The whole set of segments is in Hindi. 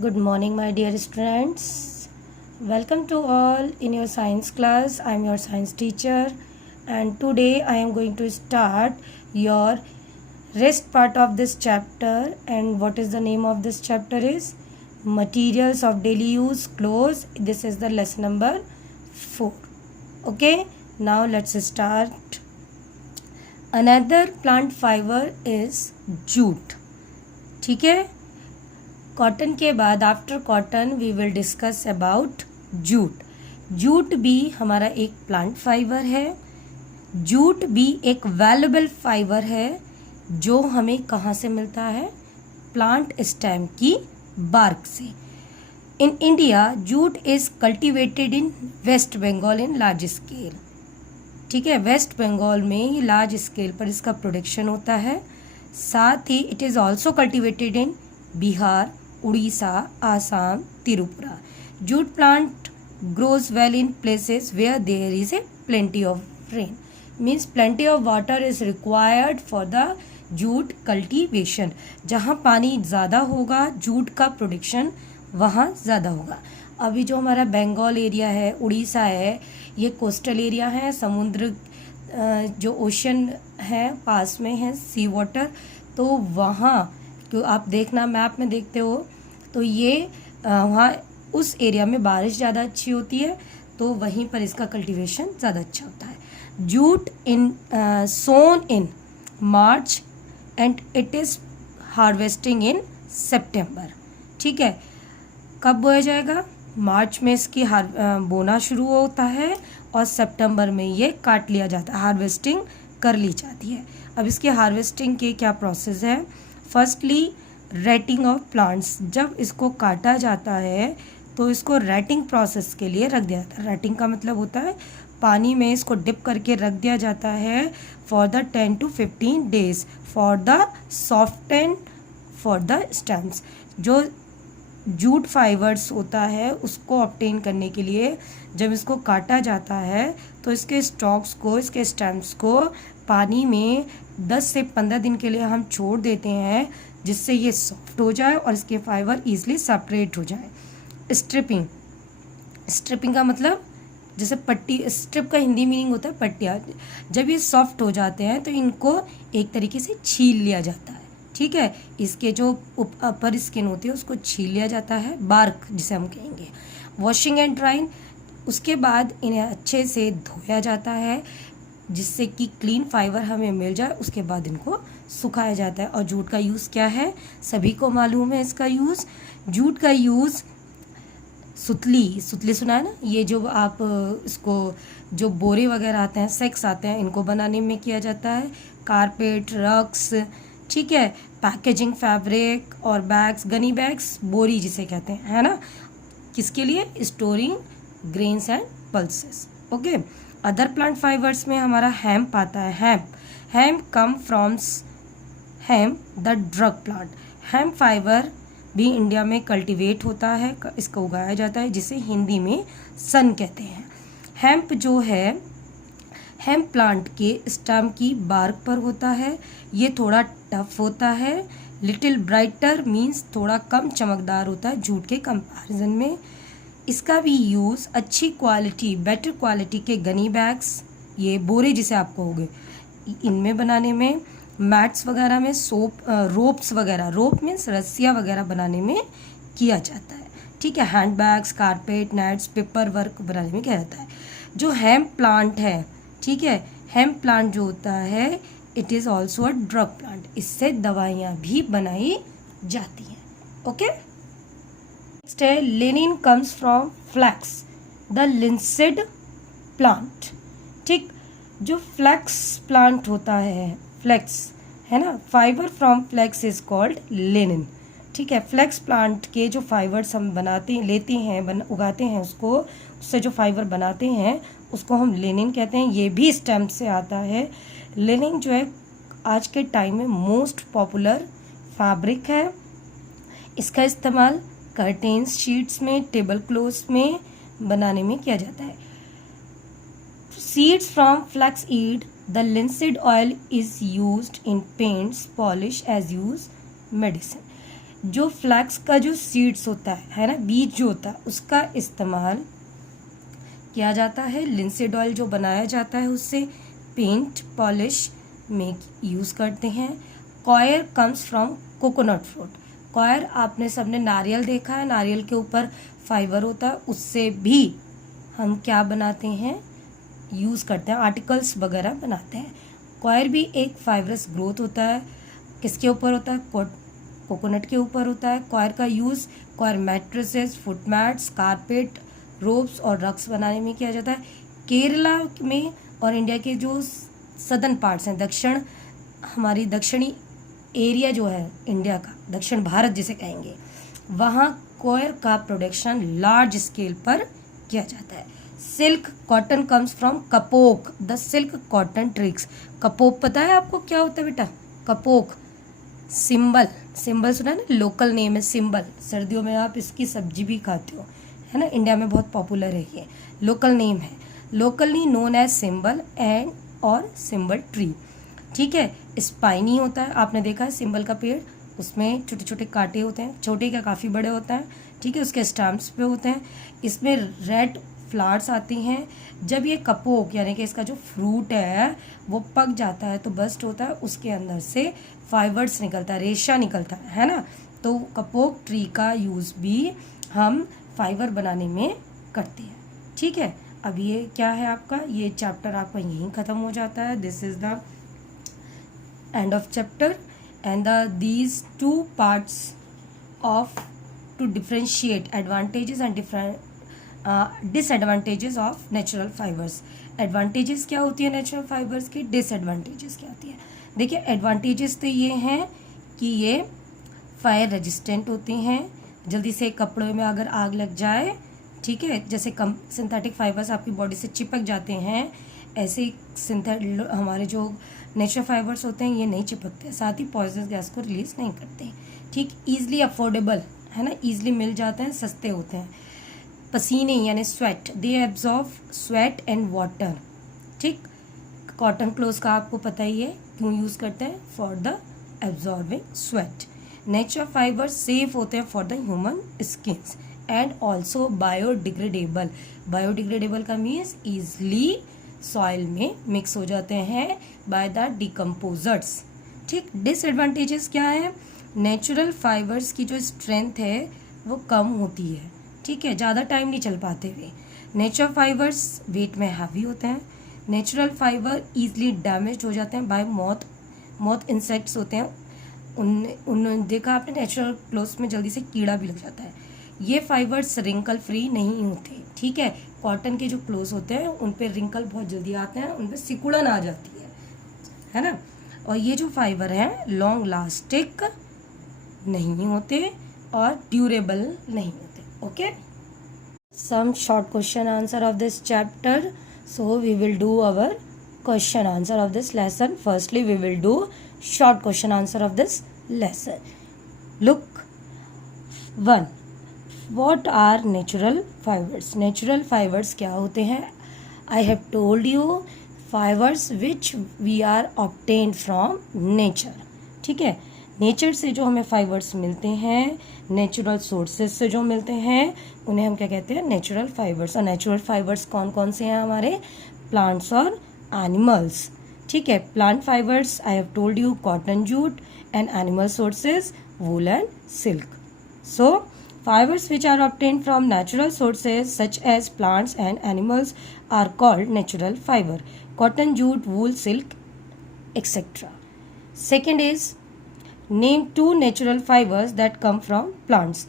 Good morning, my dear students. Welcome to all in your science class. I am your science teacher, and today I am going to start your rest part of this chapter. And what is the name of this chapter is Materials of Daily Use Clothes. This is the lesson number 4. Okay, now let's start. Another plant fiber is jute. ठीक है, कॉटन के बाद after cotton we will discuss about jute. Jute भी हमारा एक प्लांट फाइबर है. जूट भी एक वैल्यूएबल फाइबर है जो हमें कहाँ से मिलता है? प्लांट स्टेम की बार्क से. In India jute is cultivated in West Bengal in large scale. ठीक है, वेस्ट बंगाल में ये लार्ज स्केल पर इसका प्रोडक्शन होता है. साथ ही it is also cultivated in Bihar, Orissa, Assam, Tripura. Jute plant grows well in places where there is a plenty of rain. Means plenty of water is required for the jute cultivation. जहाँ पानी ज़्यादा होगा जूट का प्रोडक्शन वहाँ ज़्यादा होगा. अभी जो हमारा बंगाल एरिया है, उड़ीसा है, ये कोस्टल एरिया है. समुद्र जो ओशन है पास में है, सी वाटर, तो वहाँ तो आप देखना मैप में देखते हो तो ये वहाँ उस एरिया में बारिश ज़्यादा अच्छी होती है, तो वहीं पर इसका कल्टीवेशन ज़्यादा अच्छा होता है. Jute in sown in March and it is harvesting in September. ठीक है, कब बोया जाएगा? मार्च में इसकी बोना शुरू होता है और सितंबर में ये काट लिया जाता है, हार्वेस्टिंग कर ली जाती है. अब इसकी हार्वेस्टिंग के क्या प्रोसेस है? Firstly rating of plants. जब इसको काटा जाता है तो इसको रेटिंग प्रोसेस के लिए रख दिया जाता है. रेटिंग का मतलब होता है पानी में इसको डिप करके रख दिया जाता है for the 10 to 15 days for the soften for the stems. जो जूट फाइबर्स होता है उसको ऑब्टेन करने के लिए जब इसको काटा जाता है तो इसके स्टॉक्स को, इसके स्टेम्स को पानी में 10 से 15 दिन के लिए हम छोड़ देते हैं, जिससे ये सॉफ्ट हो जाए और इसके फाइबर ईजिली सेपरेट हो जाए. स्ट्रिपिंग. स्ट्रिपिंग का मतलब जैसे पट्टी, स्ट्रिप का हिंदी मीनिंग होता है पट्टियाँ. जब ये सॉफ्ट हो जाते हैं तो इनको एक तरीके से छील लिया जाता है. ठीक है, इसके जो अपर स्किन होती है उसको छील लिया जाता है, बार्क जिसे हम कहेंगे. Washing and drawing. उसके बाद इन्हें अच्छे से धोया जाता है जिससे कि क्लीन फाइबर हमें मिल जाए. उसके बाद इनको सुखाया जाता है. और जूट का यूज़ क्या है? सभी को मालूम है इसका यूज़. जूट का यूज़ सुतली सुना है ना, ये जो आप इसको जो बोरे वगैरह आते हैं, सेक्स आते हैं, इनको बनाने में किया जाता है. कारपेट, रग्स, ठीक है, पैकेजिंग, फैब्रिक और बैग्स, गनी बैग्स, बोरी जिसे कहते हैं, है ना. किसके लिए? Storing grains and pulses. Okay. Other plant fibres में हमारा हेम्प आता है. Hemp come from hemp the drug plant. Hemp fibre भी इंडिया में कल्टीवेट होता है, इसको उगाया जाता है, जिसे हिंदी में सन कहते हैं. हेम्प जो है हेम्प प्लांट के स्टेम की बार्क पर होता है. ये थोड़ा टफ होता है. लिटिल ब्राइटर मीन्स थोड़ा कम चमकदार होता है जूट के कंपैरिजन में. इसका भी यूज़ अच्छी क्वालिटी, बेटर क्वालिटी के गनी बैग्स, ये बोरे जिसे आप कहोगे, इनमें बनाने में, मैट्स वगैरह में, रोप्स वगैरह, रोप मीन्स रस्सियाँ वगैरह बनाने में किया जाता है. ठीक है, hand bags, carpet, nets, paper work बनाने में किया जाता है. जो हेम्प प्लांट है, ठीक है, हेम्प प्लांट जो होता है it is also a drug plant. इससे दवाइयाँ भी बनाई जाती हैं. ओके. नेक्स्ट है linen comes from flax, the linseed plant. ठीक, जो फ्लैक्स प्लांट होता है, फ्लैक्स है ना, fibre from flax is called linen. ठीक है, फ्लैक्स प्लांट के जो फाइबर्स हम लेते हैं, उगाते हैं, उससे जो फाइबर बनाते हैं उसको हम लिनिन कहते हैं. ये भी स्टेम से आता है. लिनिन जो है आज के टाइम में मोस्ट पॉपुलर फैब्रिक है. इसका इस्तेमाल कर्टेन्स, शीट्स में, टेबल क्लॉथ्स में बनाने में किया जाता है. Seeds from flaxseed, the linseed oil is used in paints, polish as use medicine. जो फ्लैक्स का जो सीड्स होता है ना, बीज जो होता है, उसका इस्तेमाल किया जाता है। लिंसीड ऑयल जो बनाया जाता है उससे पेंट पॉलिश में यूज़ करते हैं। Coir comes from coconut fruit. Coir आपने सबने नारियल देखा है, नारियल के ऊपर फाइबर होता है, उससे भी हम क्या बनाते हैं, यूज़ करते हैं, आर्टिकल्स वगैरह बनाते हैं। कॉयर भी एक फाइबरस ग्रोथ होता है। किसके ऊपर होता है? कोकोनट के ऊपर होता है। कॉयर का use coir mattresses, foot mats, carpet, ropes और रग्स बनाने में किया जाता है। केरला में और इंडिया के जो सदर्न पार्ट्स हैं, हमारी दक्षिणी एरिया जो है इंडिया का, दक्षिण भारत जिसे कहेंगे, वहाँ कॉयर का प्रोडक्शन लार्ज स्केल पर किया जाता है। Silk cotton comes from kapok, the silk cotton tricks. Kapok पता है आपको क्या होता है बेटा? कपोक सिंबल, सिंबल सुना है ना, लोकल नेम है सिंबल। सर्दियों में आप इसकी सब्जी भी खाते हो, है ना, इंडिया में बहुत पॉपुलर है ये, लोकल नेम है। लोकली नोन एज सिंबल एंड और सिंबल ट्री। ठीक है, स्पाइनी होता है, आपने देखा है सिंबल का पेड़, उसमें छोटे छोटे कांटे होते हैं, छोटे क्या काफ़ी बड़े होते हैं। ठीक है, उसके स्टैम्प्स पे होते हैं। इसमें रेड फ्लावर्स आती हैं। जब ये कपोक यानी कि इसका जो फ्रूट है वो पक जाता है तो बस्ट होता है, उसके अंदर से फाइबर्स निकलता है, रेशा निकलता है ना। तो कपोक ट्री का यूज़ भी हम फाइबर बनाने में करते हैं। ठीक है, अब ये क्या है आपका, ये चैप्टर आपका यहीं ख़त्म हो जाता है। This is the end of chapter and these two parts of to differentiate advantages and disadvantages of natural fibers। advantages क्या होती है natural fibers की, disadvantages क्या होती है? देखिए advantages तो ये हैं कि ये फायर रेजिस्टेंट होती हैं, जल्दी से कपड़ों में अगर आग लग जाए, ठीक है, जैसे कम सिंथेटिक फाइबर्स आपकी बॉडी से चिपक जाते हैं, ऐसे हमारे जो नेचुरल फाइबर्स होते हैं ये नहीं चिपकते, साथ ही पॉइजनस गैस को रिलीज नहीं करते। ठीक, ईजिली अफोर्डेबल है ना, ईजिली मिल जाते हैं, सस्ते होते हैं। पसीने यानी sweat, they absorb sweat and water. ठीक, कॉटन क्लोथ का आपको पता ही है क्यों यूज़ करते हैं, for the absorbing sweat. Natural fibres safe होते हैं for the human skins and also biodegradable. Biodegradable का मीन्स ईजली सॉइल में मिक्स हो जाते हैं बाय द डिकम्पोजर्स। ठीक, डिसएडवांटेजेस क्या है? नेचुरल फाइबर्स की जो स्ट्रेंथ है वो कम होती है। ठीक है, ज़्यादा टाइम नहीं चल पाते हुए। नेचुरल फाइबर्स वेट में हैवी होते हैं। नेचुरल फाइबर ईजिली डैमेज हो जाते हैं बाय मॉथ इंसेक्ट्स होते हैं, उन देखा आपने नेचुरल क्लोथ्स में जल्दी से कीड़ा भी लग जाता है। ये फाइबर्स रिंकल फ्री नहीं होते। ठीक है, कॉटन के जो क्लोथ्स होते हैं उन पे रिंकल बहुत जल्दी आते हैं, उन पे सिकुड़न आ जाती है ना। और ये जो फाइबर हैं लॉन्ग लास्टिक नहीं होते और ड्यूरेबल नहीं होते। Okay, some short question answer of this chapter, so we will do our question answer of this lesson. Firstly we will do short question answer of this lesson. Look, 1, what are natural fibers? Natural fibers क्या होते हैं? I have told you fibers which we are obtained from nature. ठीक है, नेचर से जो हमें फाइबर्स मिलते हैं, नेचुरल सोर्सेज से जो मिलते हैं, उन्हें हम क्या कहते हैं? Natural fibres. और नेचुरल फाइबर्स कौन कौन से हैं हमारे? प्लांट्स और एनिमल्स। ठीक है, plant fibres I have told you cotton, jute, and animal sources wool and silk. So fibers which are obtained from natural sources such as plants and animals are called natural fiber. Cotton, jute, wool, silk, etc. Second is name 2 natural fibers that come from plants.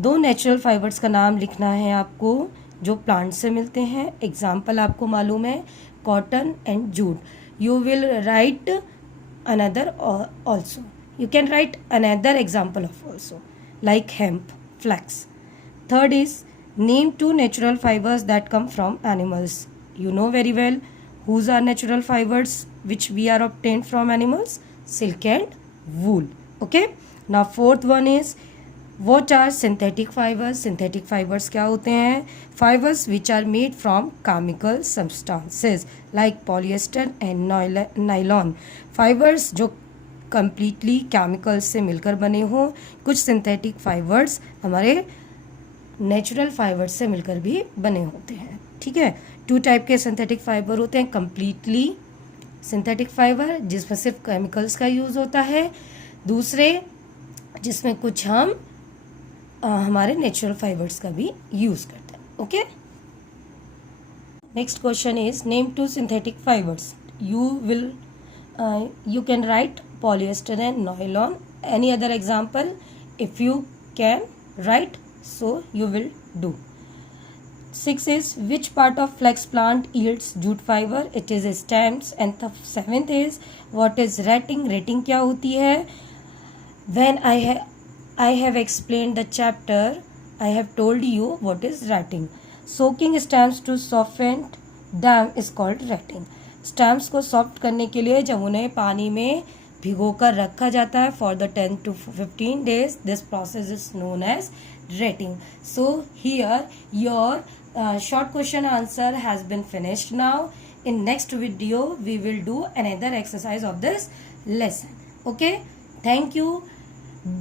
2 natural fibers का नाम लिखना है आपको जो प्लांट से मिलते हैं। एग्जाम्पल आपको मालूम है cotton and jute. You will write another also, you can write another example of also like hemp, flax. Third is name 2 natural fibers that come from animals. You know very well whose are natural fibers which we are obtained from animals? Silk and wool. Okay. Now fourth one is what are synthetic fibers? Synthetic fibers क्या होते हैं? Fibers which are made from chemical substances like polyester and nylon. Fibers जो कम्प्लीटली केमिकल्स से मिलकर बने हों, कुछ सिंथेटिक फाइबर्स हमारे नेचुरल फाइबर्स से मिलकर भी बने होते हैं। ठीक है, 2 टाइप के सिंथेटिक फाइबर होते हैं, कम्प्लीटली सिंथेटिक फाइबर जिसमें सिर्फ केमिकल्स का यूज़ होता है, दूसरे जिसमें कुछ हम हमारे नेचुरल फाइबर्स का भी यूज़ करते हैं। Okay, next question is name 2 synthetic fibres. You can write polyester and nylon. Any other example? If you can write, so you will do. 6 is which part of flax plant yields jute fiber? It is stems. And the 7th is what is ratting? Ratting क्या होती है? When I have explained the chapter, I have told you what is ratting. Soaking stems to soften them is called ratting. Stamps को सॉफ्ट करने के लिए जब उन्हें पानी में भिगोकर रखा जाता है for the 10 to 15 days, this process is known as retting. So here your short question answer has been finished now. In next video we will do another exercise of this lesson. Okay, thank you.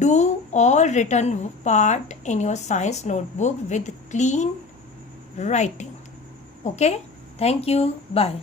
Do all written part in your science notebook with clean writing. Okay, thank you. Bye.